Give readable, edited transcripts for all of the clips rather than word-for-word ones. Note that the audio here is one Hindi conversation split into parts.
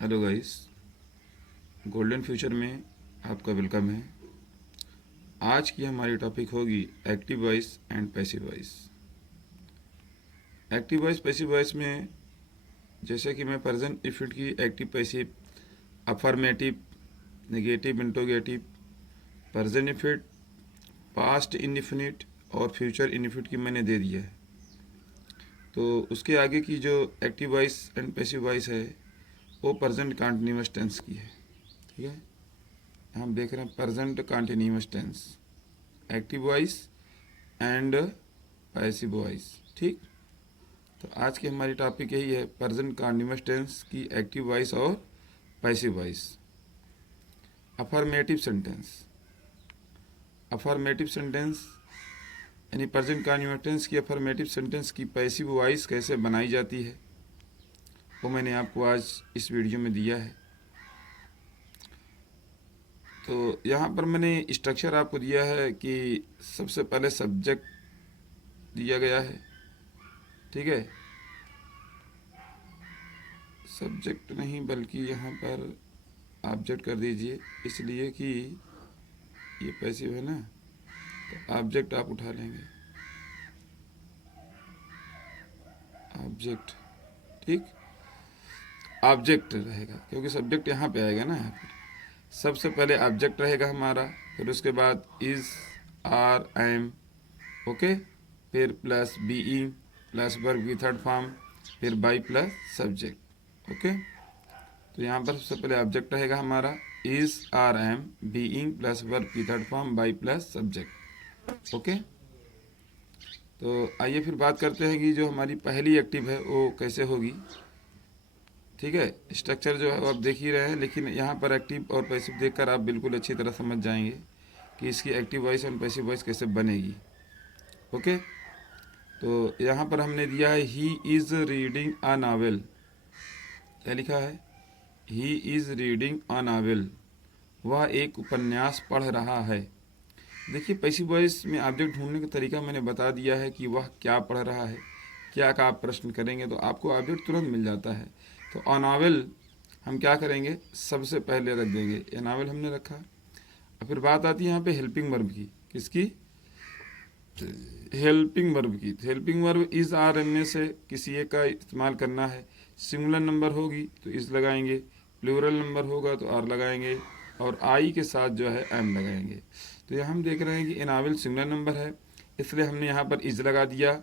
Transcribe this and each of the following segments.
हेलो गाइस, गोल्डन फ्यूचर में आपका वेलकम है। आज की हमारी टॉपिक होगी active voice and passive voice. Active voice passive voice में जैसे कि मैं प्रेजेंट इफिट की active passive, affirmative, negative interrogative, present इफिट, पास्ट इंडिफिनिट और फ्यूचर इंडिफिनिट की मैंने दे दिया है। तो उसके आगे की जो active voice and passive voice है वो प्रेजेंट कंटीन्यूअस टेंस की है। ठीक है, हम देख रहे हैं present continuous tense, active voice and passive voice. ठीक, तो आज की हमारी टॉपिक यही है, प्रेजेंट कंटीन्यूअस टेंस की एक्टिव वॉइस और passive voice. Affirmative sentence, affirmative sentence यानी प्रेजेंट कंटीन्यूअस टेंस की अफर्मेटिव सेंटेंस की पैसिव वॉइस कैसे बनाई जाती है वो मैंने आपको आज इस वीडियो में दिया है। तो यहाँ पर मैंने स्ट्रक्चर आपको दिया है कि सबसे पहले सब्जेक्ट दिया गया है। ठीक है, सब्जेक्ट नहीं बल्कि यहाँ पर ऑब्जेक्ट कर दीजिए, इसलिए कि ये पैसिव है ना, तो ऑब्जेक्ट आप उठा लेंगे, ऑब्जेक्ट। ठीक, ऑब्जेक्ट रहेगा क्योंकि सब्जेक्ट यहाँ पे आएगा ना। यहाँ पर सबसे पहले ऑब्जेक्ट रहेगा हमारा, फिर उसके बाद इज, आर, एम, ओके, फिर प्लस बीइंग प्लस वर्ब की थर्ड फॉर्म, फिर बाई प्लस सब्जेक्ट। ओके, तो यहाँ पर सबसे पहले ऑब्जेक्ट रहेगा हमारा is, are, am, being plus verb की third form, by plus subject. Okay, तो आइए फिर बात करते हैं कि जो हमारी पहली एक्टिव है वो कैसे होगी। ठीक है, स्ट्रक्चर जो है वो आप देख ही रहे हैं, लेकिन यहाँ पर एक्टिव और पैसिव देखकर आप बिल्कुल अच्छी तरह समझ जाएंगे कि इसकी एक्टिव वॉइस और पैसिव वॉइस कैसे बनेगी। ओके, तो यहाँ पर हमने दिया है he is reading a novel. क्या लिखा है? He is reading a novel, वह एक उपन्यास पढ़ रहा है। देखिए, पैसिव वॉइस में ऑब्जेक्ट ढूंढने का तरीका मैंने बता दिया है कि वह क्या पढ़ रहा है। क्या का आप प्रश्न करेंगे तो आपको ऑब्जेक्ट तुरंत मिल जाता है। तो अ नावल हम क्या करेंगे, सबसे पहले रख देंगे, ये नावल हमने रखा। और फिर बात आती है यहाँ पे हेल्पिंग वर्ब की। किसकी? हेल्पिंग वर्ब की। Helping verb is, are, am में से किसी एक का इस्तेमाल करना है। सिंगुलर नंबर होगी तो इज लगाएंगे, प्लूरल नंबर होगा तो आर लगाएंगे, और आई के साथ जो है एम लगाएंगे। तो यहाँ हम देख रहे हैं कि इनाविल सिंगुलर नंबर है, इसलिए हमने यहाँ पर इज लगा दिया।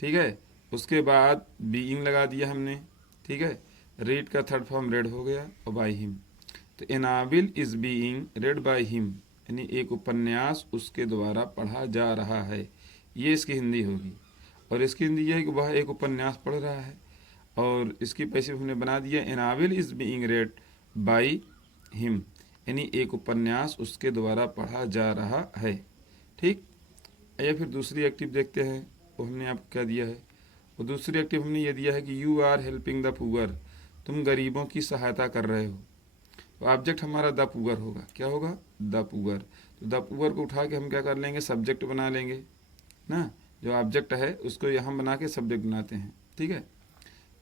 ठीक है, उसके बाद बीइंग लगा दिया हमने। ठीक है, रीड का थर्ड फॉर्म रेड हो गया और बाय हिम। तो a novel is being read by him, यानी एक उपन्यास उसके द्वारा पढ़ा जा रहा है, ये इसकी हिंदी होगी। और इसकी हिंदी ये है कि वह एक उपन्यास पढ़ रहा है। और इसकी पैसिव हमने बना दिया, a novel is being read by him, यानी एक उपन्यास उसके द्वारा पढ़ा जा रहा है। ठीक, आइए फिर दूसरी एक्टिव देखते हैं, वो हमने आपको क्या दिया है। वो दूसरी एक्टिव हमने ये दिया है कि you are helping the poor, तुम गरीबों की सहायता कर रहे हो। तो ऑब्जेक्ट हमारा द पुअर होगा। क्या होगा? The poor. तो द पुअर को उठा के हम क्या कर लेंगे, सब्जेक्ट बना लेंगे ना। जो ऑब्जेक्ट है उसको यहाँ बना के सब्जेक्ट बनाते हैं। ठीक है,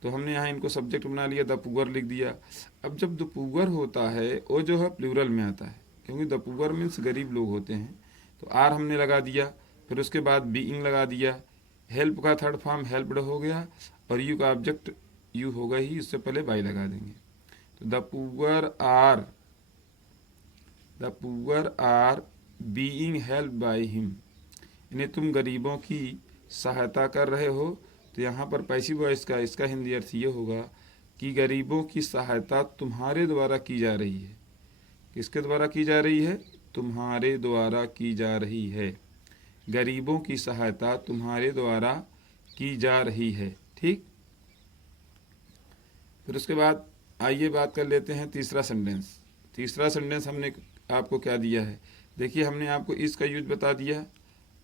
तो हमने यहाँ इनको सब्जेक्ट बना लिया, द पुअर लिख दिया। अब जब द पुअर होता है वो जो है प्लूरल में आता है, क्योंकि द पुअर मीन्स गरीब लोग होते हैं। तो आर हमने लगा दिया, फिर उसके बाद बीइंग लगा दिया, हेल्प का थर्ड फॉर्म हेल्प्ड हो गया, और यू का ऑब्जेक्ट यू होगा ही, इससे पहले बाई लगा देंगे। तो the poor are being help by him, यानी तुम गरीबों की सहायता कर रहे हो। तो यहाँ पर पैसिव वॉइस का इसका हिंदी अर्थ ये होगा कि गरीबों की सहायता तुम्हारे द्वारा की जा रही है। किसके द्वारा की जा रही है? तुम्हारे द्वारा की जा रही है। गरीबों की सहायता तुम्हारे द्वारा की जा रही है। ठीक, फिर उसके बाद आइए बात कर लेते हैं तीसरा सेंटेंस। तीसरा सेंटेंस हमने आपको क्या दिया है, देखिए हमने आपको इस का यूज बता दिया,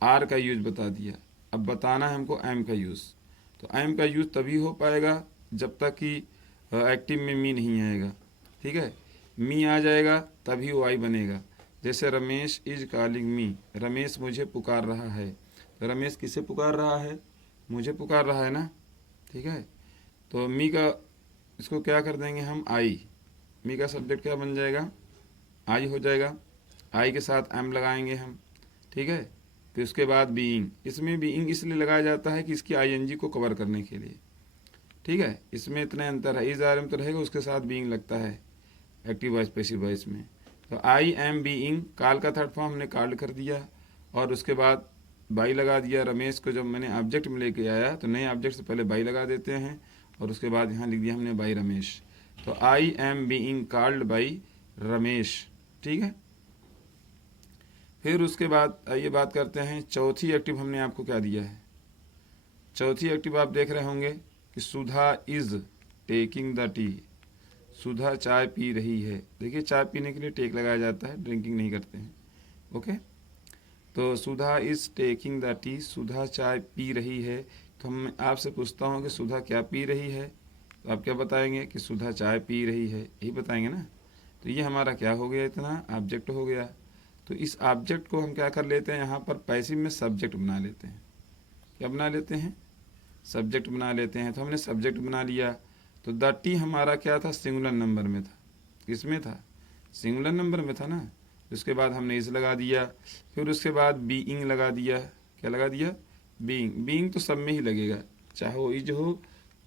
आर का यूज बता दिया। अब बताना है हमको एम का यूज़। तो एम का यूज़ तभी हो पाएगा जब तक कि एक्टिव में मी नहीं आएगा। ठीक है, मी आ जाएगा तभी वो आई बनेगा। जैसे Ramesh is calling me, Ramesh मुझे पुकार रहा है। तो रमेश किसे पुकार रहा है? मुझे पुकार रहा है ना। ठीक है, तो मी का इसको क्या कर देंगे हम, आई। मी का सब्जेक्ट क्या बन जाएगा, आई हो जाएगा। आई के साथ एम लगाएंगे हम, ठीक है। फिर उसके बाद बीइंग, इसमें बीइंग इसलिए लगाया जाता है कि इसकी आईएनजी को कवर करने के लिए, ठीक है। इसमें इतना अंतर है, इज आर एम तो रहेगा, उसके साथ बीइंग लगता है एक्टिव वॉइस पैसिव वॉइस में। तो आई एम बीइंग, काल का थर्ड फॉर्म हमने कॉल्ड कर दिया और उसके बाद बाई लगा दिया। रमेश को जब मैंने ऑब्जेक्ट में लेके आया तो नए ऑब्जेक्ट से पहले बाई लगा देते हैं और उसके बाद यहाँ लिख दिया हमने बाई रमेश। तो I am being called by Ramesh, ठीक है। फिर उसके बाद आइए बात करते हैं चौथी एक्टिव हमने आपको क्या दिया है। चौथी एक्टिव आप देख रहे होंगे कि सुधा इज टेकिंग द टी, सुधा चाय पी रही है। देखिए चाय पीने के लिए टेक लगाया जाता है, ड्रिंकिंग नहीं करते हैं, ओके। तो सुधा इज टेकिंग द टी, सुधा चाय पी रही है। तो हम आपसे पूछता हूँ कि सुधा क्या पी रही है, तो आप क्या बताएंगे कि सुधा चाय पी रही है, यही बताएंगे ना। तो ये हमारा क्या हो गया, इतना ऑब्जेक्ट हो गया। तो इस ऑब्जेक्ट को हम क्या कर लेते हैं, यहाँ पर पैसिव में सब्जेक्ट बना लेते हैं। क्या बना लेते हैं, सब्जेक्ट बना लेते हैं। तो हमने सब्जेक्ट बना लिया। तो द टी हमारा क्या था, सिंगुलर नंबर में था। किसमें था, सिंगुलर नंबर में था ना। उसके बाद हमने इस लगा दिया। फिर उसके बाद बीइंग लगा दिया। क्या लगा दिया, बीइंग। बीइंग तो सब में ही लगेगा, चाहे वो इज हो,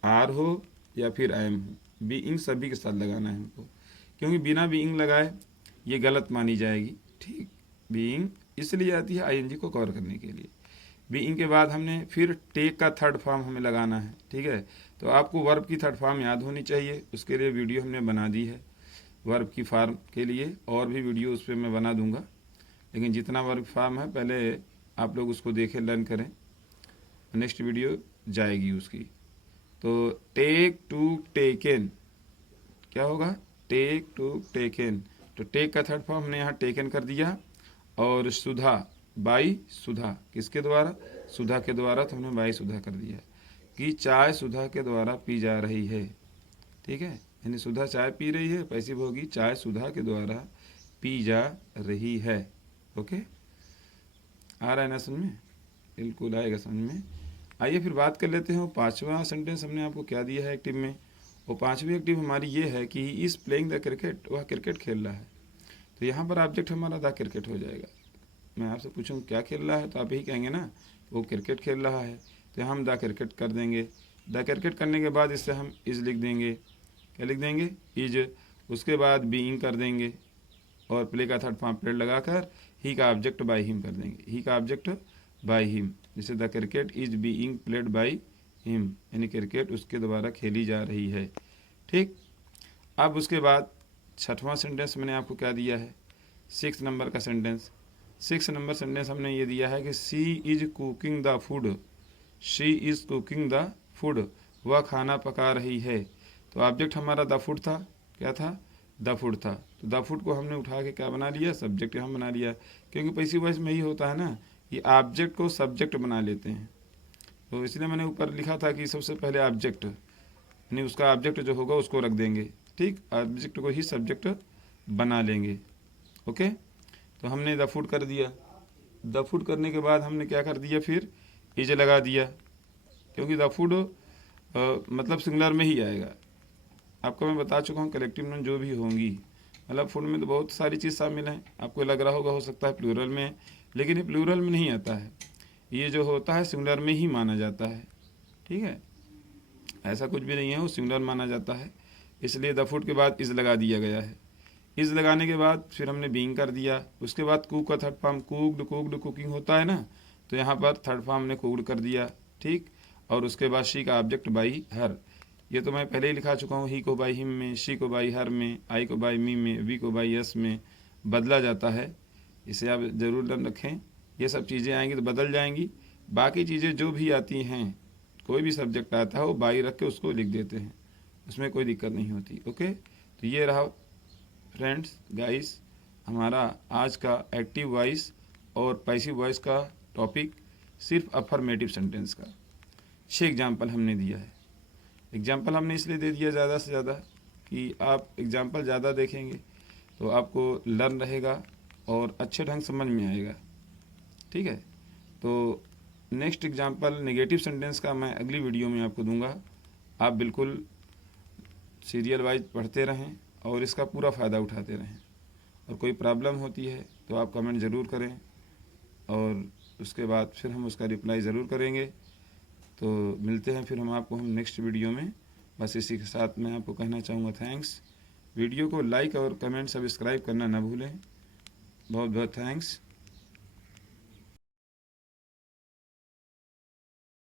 आर हो या फिर एम हो, बीइंग सभी के साथ लगाना है हमको, क्योंकि बिना बीइंग लगाए ये गलत मानी जाएगी, ठीक। बीइंग इसलिए आती है आईएनजी को कवर करने के लिए। बीइंग के बाद हमने फिर टेक का थर्ड फॉर्म हमें लगाना है, ठीक है। तो आपको वर्ब की थर्ड फॉर्म याद होनी चाहिए, उसके लिए वीडियो हमने बना दी है वर्ब की फॉर्म के लिए, और भी वीडियो उस पर मैं बना दूंगा। लेकिन जितना वर्ब फॉर्म है पहले आप लोग उसको देखें, लर्न करें, नेक्स्ट वीडियो जाएगी उसकी। तो टेक टू टेकन, क्या होगा, टेक टू टेकन। तो टेक का थर्ड फॉर्म हमने यहाँ टेकन कर दिया। और सुधा, बाई सुधा, किसके द्वारा, सुधा के द्वारा। तो हमने बाई सुधा कर दिया कि चाय सुधा के द्वारा पी जा रही है, ठीक है। यानी सुधा चाय पी रही है, पैसिव होगी, चाय सुधा के द्वारा पी जा रही है, ओके। आ रहा है ना समझ में, बिल्कुल आएगा समझ में। आइए फिर बात कर लेते हैं वो पांचवा सेंटेंस हमने आपको क्या दिया है एक्टिव में। वो पांचवी एक्टिव हमारी ये है कि इज प्लेइंग द क्रिकेट, वह क्रिकेट खेल रहा है। तो यहाँ पर ऑब्जेक्ट हमारा द क्रिकेट हो जाएगा। मैं आपसे पूछूं क्या खेल रहा है, तो आप यही कहेंगे ना वो क्रिकेट खेल रहा है। तो हम द क्रिकेट कर देंगे। द क्रिकेट करने के बाद इससे हम इज लिख देंगे। क्या लिख देंगे, इज। उसके बाद बीइंग कर देंगे और प्ले का थर्ड फॉर्म प्लेड लगाकर ही का ऑब्जेक्ट बाय हिम कर देंगे। ही का ऑब्जेक्ट बाय हिम, जैसे the cricket is being played by him, यानी क्रिकेट उसके द्वारा खेली जा रही है, ठीक। अब उसके बाद छठवां सेंटेंस मैंने आपको क्या दिया है, 6 नंबर का सेंटेंस। 6 नंबर सेंटेंस हमने ये दिया है कि she is cooking the food, she is cooking the food, वह खाना पका रही है। तो ऑब्जेक्ट हमारा द फूड था, क्या था, द फूड था। तो द फूड को हमने उठा के क्या बना लिया, सब्जेक्ट हम बना लिया, क्योंकि पैसिव वॉइस में ही होता है ना, ये ऑब्जेक्ट को सब्जेक्ट बना लेते हैं। तो इसलिए मैंने ऊपर लिखा था कि सबसे पहले ऑब्जेक्ट, यानी उसका ऑब्जेक्ट जो होगा उसको रख देंगे, ठीक। ऑब्जेक्ट को ही सब्जेक्ट बना लेंगे, ओके। तो हमने द फूड कर दिया। द फूड करने के बाद हमने क्या कर दिया, फिर इज लगा दिया, क्योंकि द फूड मतलब सिंगुलर में ही आएगा। आपको मैं बता चुका हूँ कलेक्टिव नाउन जो भी होंगी, मतलब फूड में तो बहुत सारी चीज़ शामिल है। आपको लग रहा होगा हो सकता है प्लूरल में, लेकिन ये प्लूरल में नहीं आता है, ये जो होता है सिंगुलर में ही माना जाता है, ठीक है। ऐसा कुछ भी नहीं है, वो सिंगुलर माना जाता है, इसलिए द फूड के बाद इज लगा दिया गया है। इज लगाने के बाद फिर हमने बीइंग कर दिया। उसके बाद कुक का third form cooked, cooked cooking होता है ना, तो यहाँ पर थर्ड फॉर्म ने कुक्ड कर दिया, ठीक। और उसके बाद शी का ऑब्जेक्ट बाई हर, ये तो मैं पहले ही लिखा चुका हूँ, ही को बाई हिम में, शी को बाई हर में, आई को बाई मी में, वी को बाई यस में बदला जाता है। इसे आप ज़रूर ध्यान रखें, ये सब चीज़ें आएंगी तो बदल जाएंगी। बाकी चीज़ें जो भी आती हैं, कोई भी सब्जेक्ट आता है वो बाई रख के उसको लिख देते हैं, उसमें कोई दिक्कत नहीं होती, ओके। तो ये रहा फ्रेंड्स गाइस हमारा आज का एक्टिव वॉइस और पैसिव वॉइस का टॉपिक, सिर्फ अफर्मेटिव सेंटेंस का 6 एग्जाम्पल हमने दिया है। एग्जाम्पल हमने इसलिए दे दिया ज़्यादा से ज़्यादा कि आप एग्जाम्पल ज़्यादा देखेंगे तो आपको लर्न रहेगा और अच्छे ढंग समझ में आएगा, ठीक है। तो नेक्स्ट एग्जाम्पल नेगेटिव सेंटेंस का मैं अगली वीडियो में आपको दूंगा। आप बिल्कुल सीरियल वाइज पढ़ते रहें और इसका पूरा फ़ायदा उठाते रहें। और कोई प्रॉब्लम होती है तो आप कमेंट ज़रूर करें और उसके बाद फिर हम उसका रिप्लाई ज़रूर करेंगे। तो मिलते हैं फिर हम नेक्स्ट वीडियो में। बस इसी के साथ मैं आपको कहना चाहूँगा थैंक्स। वीडियो को लाइक और कमेंट सब्सक्राइब करना ना भूलें। बहुत बहुत थैंक्स।